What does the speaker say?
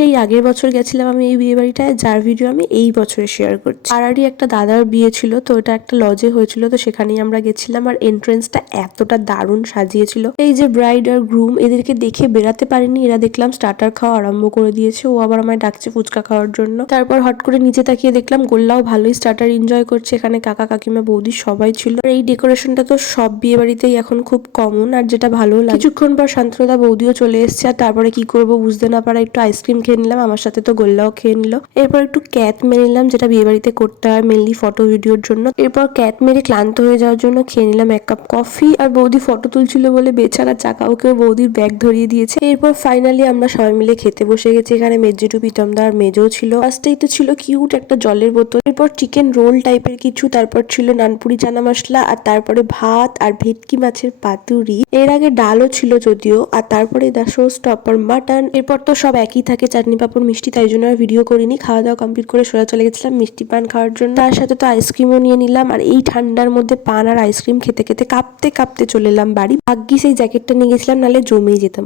সেই আগের বছর গেছিলাম আমি এই বিয়ে বাড়িটায়, যার ভিডিও আমি এই বছরে শেয়ার করছি। পাড়ারই একটা দাদার বিয়ে ছিল, তো এটা একটা লজে হয়েছিল, তো সেখানেই আমরা গেছিলাম। আর এন্ট্রেন্সটা এতটা দারুণ সাজিয়েছিল। এই যে ব্রাইড আর গ্রুম, এদেরকে দেখে বেরাতে পারিনি, এরা দেখলাম স্টার্টার খাওয়া আরম্ভ করে দিয়েছে। ও আবার আমায় ডাকছে ফুচকা খাওয়ার জন্য। তারপর হট করে নিচে তাকিয়ে দেখলাম গোল্লাও ভালোই স্টার্টার এনজয় করছে। এখানে কাকা কাকিমা বৌদি সবাই ছিল। আর এই ডেকোরেশনটা তো সব বিয়ে বাড়িতেই এখন খুব কমন, আর যেটা ভালো লাগে। কিছুক্ষণ পর শান্তনুদা বৌদিও চলে এসছে। আর তারপরে কি করব বুঝতে না পারা একটু আইসক্রিম খেয়ে নিলাম, আমার সাথে তো গোল্লাও খেয়ে নিল। এরপর একটু ক্যাট মেরে নিলাম, যেটা বিয়ে বাড়িতে করতে হয় মেনলি ফটো ভিডিওর জন্য। এরপর ক্যাট মেরে ক্লান্ত হয়ে যাওয়ার জন্য খেয়ে নিলাম 1 কাপ কফি। আর বৌদি ফটো তুলছিল বলে বেচারা চাকাওকেও বৌদির ব্যাগ ধরিয়ে দিয়েছে। এরপর ফাইনালি আমরা সবাই মিলে খেতে বসে গেছি। এখানে মেজেটু প্রীতমদা আর মেজও ছিল। ফার্স্টেই তো ছিল কিউট একটা জলের বোতল, এরপর চিকেন রোল টাইপের কিছু, তারপর ছিল নানপুরি চানা মশলা, আর তারপরে ভাত আর ভেটকি মাছের পাতুরি। এর আগে ডালও ছিল যদিও। আর তারপরে দা শো স্টপার মাটন। এরপর তো সব একই থাকে, চাটনি পাপড় মিষ্টি, তাই জন্য আর ভিডিও করিনি। খাওয়া দাওয়া কমপ্লিট করে সোজা চলে গেছিলাম মিষ্টি পান খাওয়ার জন্য। তার সাথে তো আইসক্রিমও নিয়ে নিলাম। আর এই ঠান্ডার মধ্যে পান আর আইসক্রিম খেতে খেতে কাঁপতে কাঁপতে চলে এলাম বাড়ি। ভাগ্যিস এই জ্যাকেটটা নিয়ে গেছিলাম, নাহলে জমেই যেতাম।